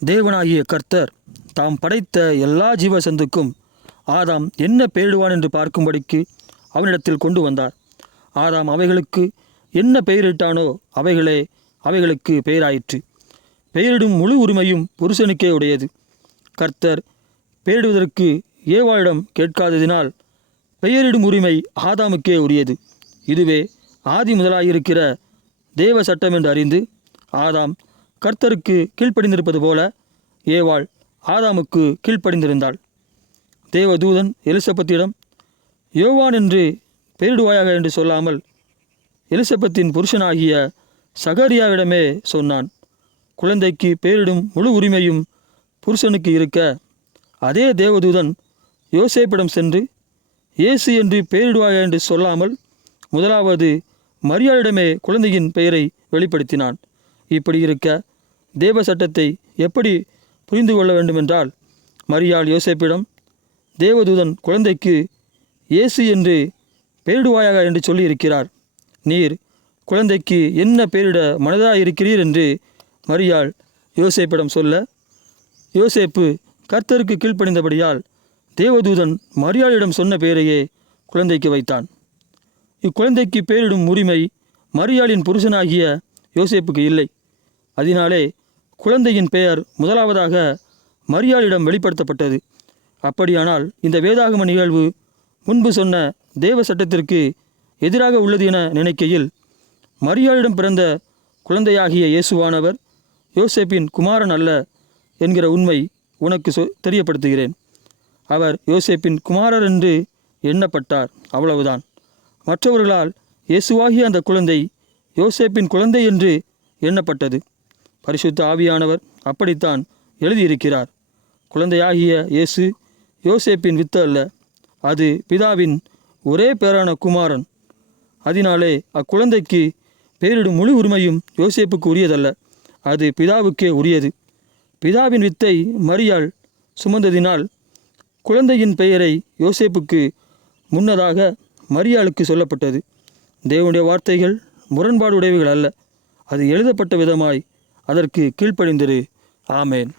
தேவனாகிய கர்த்தர் தாம் படைத்த எல்லா ஜீவசந்துக்கும் ஆதாம் என்ன பெயரிடுவான் என்று பார்க்கும்படிக்கு அவனிடத்தில் கொண்டு வந்தார். ஆதாம் அவைகளுக்கு என்ன பெயரிட்டானோ அவைகளே அவைகளுக்கு பெயராயிற்று. பெயரிடும் முழு உரிமையும் புருஷனுக்கே உடையது. கர்த்தர் பெயரிடுவதற்கு ஏவாளிடம் கேட்காததினால் பெயரிடும் உரிமை ஆதாமுக்கே உரியது. இதுவே ஆதி முதலாயிருக்கிற தேவ சட்டம் என்று அறிந்து ஆதாம் கர்த்தருக்கு கீழ்ப்படிந்திருப்பது போல ஏவாள் ஆதாமுக்கு கீழ்ப்படிந்திருந்தாள். தேவதூதன் எலிசபெத்திடம் யோவான் என்று பெயரிடுவாயாக என்று சொல்லாமல் எலிசபெத்தின் புருஷனாகிய சகரியாவிடமே சொன்னான். குழந்தைக்கு பெயரிடும் முழு உரிமையும் புருஷனுக்கு இருக்க அதே தேவதூதன் யோசேப்பிடம் சென்று இயேசு என்று பெயரிடுவாயா என்று சொல்லாமல் முதலாவது மரியாளிடமே குழந்தையின் பெயரை வெளிப்படுத்தினான். இப்படி இருக்க தேவ சட்டத்தை எப்படி புரிந்து கொள்ள வேண்டுமென்றால், மரியாள் யோசேப்பிடம் தேவதூதன் குழந்தைக்கு இயேசு என்று பெயரிடுவாயாக என்று சொல்லியிருக்கிறார். நீர் குழந்தைக்கு என்ன பெயரிட மனதாயிருக்கிறீர் என்று மரியாள் யோசேப்பிடம் சொல்ல, யோசேப்பு கர்த்தருக்கு கீழ்ப்படிந்தபடியால் தேவதூதன் மரியாளிடம் சொன்ன பெயரையே குழந்தைக்கு வைத்தான். இக்குழந்தைக்கு பெயரிடும் உரிமை மரியாளின் புருஷனாகிய யோசேப்புக்கு இல்லை. அதனாலே குழந்தையின் பெயர் முதலாவதாக மரியாளிடம் வெளிப்படுத்தப்பட்டது. அப்படியானால் இந்த வேதாகம நிகழ்வு முன்பு சொன்ன தேவ சட்டத்திற்கு எதிராக உள்ளது என நினைக்கையில், மரியாளிடம் பிறந்த குழந்தையாகிய இயேசுவானவர் யோசேப்பின் குமாரன் அல்ல என்கிற உண்மை உனக்கு தெரியப்படுத்துகிறேன். அவர் யோசேப்பின் குமாரர் என்று எண்ணப்பட்டார், அவ்வளவுதான். மற்றவர்களால் இயேசுவாகிய அந்த குழந்தை யோசேப்பின் குழந்தை என்று எண்ணப்பட்டது. பரிசுத்த ஆவியானவர் அப்படித்தான் எழுதியிருக்கிறார். குழந்தையாகிய இயேசு யோசேப்பின் வித்து அல்ல, அது பிதாவின் ஒரே பேரான குமாரன். அதனாலே அக்குழந்தைக்கு பெயரிடும் முழு உரிமையும் யோசேப்புக்கு உரியதல்ல, அது பிதாவுக்கே உரியது. பிதாவின் வித்தை மரியாள் சுமந்ததினால் குழந்தையின் பெயரை யோசேப்புக்கு முன்னதாக மரியாளுக்கு சொல்லப்பட்டது. தேவனுடைய வார்த்தைகள் முரண்பாடு உடையவைகள் அல்ல. அது எழுதப்பட்ட விதமாய் அதற்கு கீழ்ப்படிந்திரு. ஆமேன்.